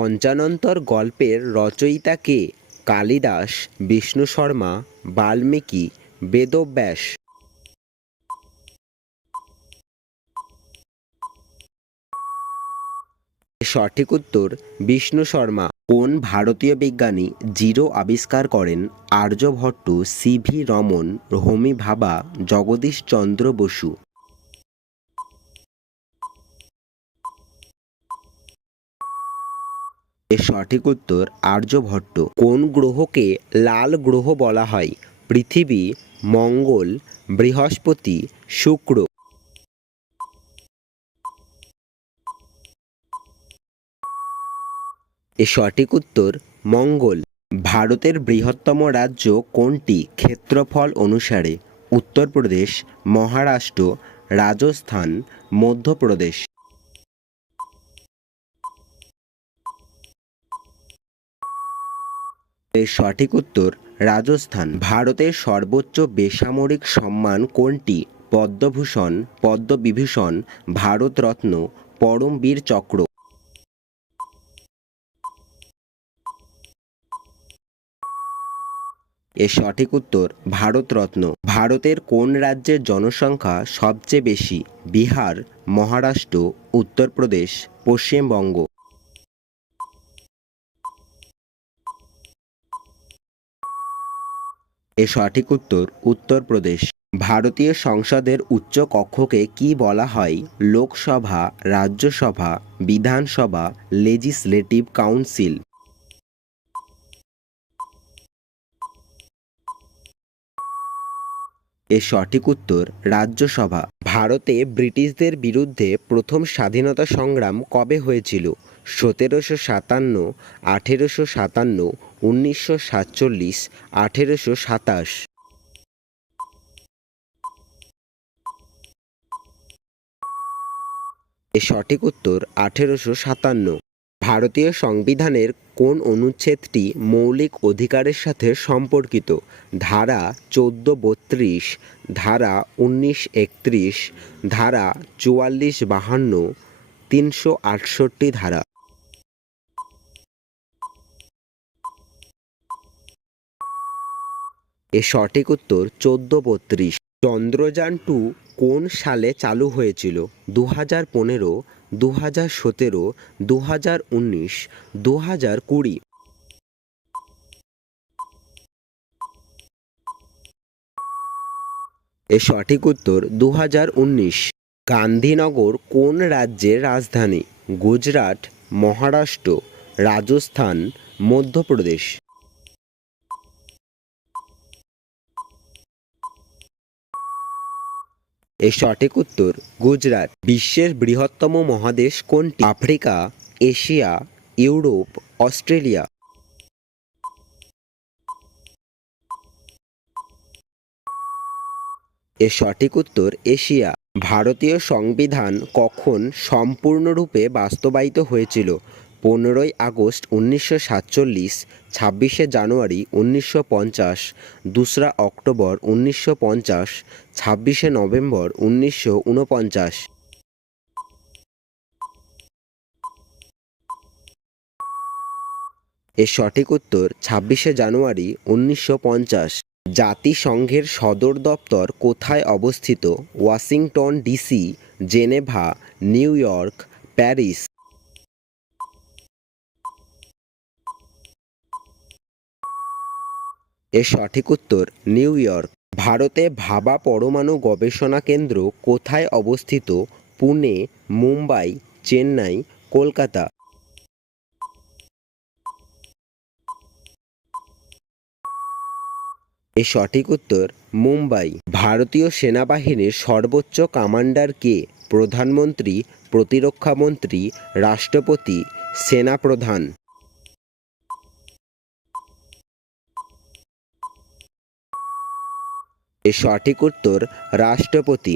পঞ্চানন্তর গল্পের রচয়িতা কে কালিদাস, বিষ্ণু শর্মা, বাল্মীকি, বেদব্যাস। সঠিক উত্তর, বিষ্ণু শর্মা। কোন ভারতীয় বিজ্ঞানী জিরো আবিষ্কার করেন আর্যভট্ট, সি ভি রমন হোমি ভাবা, জগদীশ চন্দ্র বসু? এর সঠিক উত্তর আর্যভট্ট। কোন গ্রহকে লাল গ্রহ বলা হয়? পৃথিবী, মঙ্গল, বৃহস্পতি, শুক্র। এর সঠিক উত্তর মঙ্গল। ভারতের বৃহত্তম রাজ্য কোনটি? ক্ষেত্রফল অনুসারে। উত্তরপ্রদেশ, মহারাষ্ট্র, রাজস্থান, মধ্যপ্রদেশ। এর সঠিক উত্তর, রাজস্থান। ভারতের সর্বোচ্চ বেসামরিক সম্মান কোনটি? পদ্মভূষণ, পদ্মবিভূষণ, ভারতরত্ন পরমবীর চক্র। এর সঠিক উত্তর, ভারতরত্ন। ভারতের কোন রাজ্যের জনসংখ্যা সবচেয়ে বেশি? বিহার, মহারাষ্ট্র, উত্তরপ্রদেশ, পশ্চিমবঙ্গ। এর সঠিক উত্তর উত্তরপ্রদেশ ভারতীয় সংসদের উচ্চ কক্ষকে কি বলা হয়? লোকসভা, রাজ্যসভা, বিধানসভা লেজিসলেটিভ কাউন্সিল এর সঠিক উত্তর রাজ্যসভা। ভারতে ব্রিটিশদের বিরুদ্ধে প্রথম স্বাধীনতা সংগ্রাম কবে হয়েছিল? সতেরোশো সাতান্ন, আঠেরোশো সাতান্ন উনিশশো সাতচল্লিশ, আঠেরোশো সাতাশ। এর সঠিক উত্তর আঠেরোশো সাতান্ন। ভারতীয় সংবিধানের কোন অনুচ্ছেদটি মৌলিক অধিকারের সাথে সম্পর্কিত? ধারা চোদ্দ বত্রিশ, ধারা উনিশ একত্রিশ, ধারা চুয়াল্লিশ বাহান্ন, তিনশো আটষট্টি ধারা। এর সঠিক উত্তর চোদ্দ বত্রিশ। চন্দ্রযান টু কোন সালে চালু হয়েছিল? দু হাজার পনেরো দু হাজার সতেরো দু হাজার উনিশ দু হাজার কুড়ি। এর সঠিক উত্তর দু হাজার উনিশ। গান্ধীনগর কোন রাজ্যের রাজধানী? গুজরাট, মহারাষ্ট্র, রাজস্থান, মধ্যপ্রদেশ। এর সঠিক উত্তর, গুজরাট। বিশ্বের বৃহত্তম মহাদেশ কোনটি? Africa, Asia, Europe, Australia. এর সঠিক উত্তর, এশিয়া। ভারতীয় সংবিধান কখন সম্পূর্ণরূপে বাস্তবায়িত হয়েছিল? পনেরোই আগস্ট উনিশশো সাতচল্লিশ, ছাব্বিশে জানুয়ারি উনিশশো পঞ্চাশ, দোসরা অক্টোবর উনিশশো পঞ্চাশ, ছাব্বিশে নভেম্বর উনিশশো উনপঞ্চাশ এর সঠিক উত্তর ছাব্বিশে জানুয়ারি উনিশশো পঞ্চাশ। জাতিসংঘের সদর দপ্তর কোথায় অবস্থিত? Washington, DC, Geneva, New York, Paris. এর সঠিক উত্তর নিউ ইয়র্ক। ভারতে ভাবা পরমাণু গবেষণা কেন্দ্র কোথায় অবস্থিত? পুনে, মুম্বাই, চেন্নাই, কলকাতা। এর সঠিক উত্তর মুম্বাই। ভারতীয় সেনাবাহিনীর সর্বোচ্চ কমান্ডার কে? প্রধানমন্ত্রী প্রতিরক্ষামন্ত্রী রাষ্ট্রপতি, সেনাপ্রধান। সঠিক উত্তর রাষ্ট্রপতি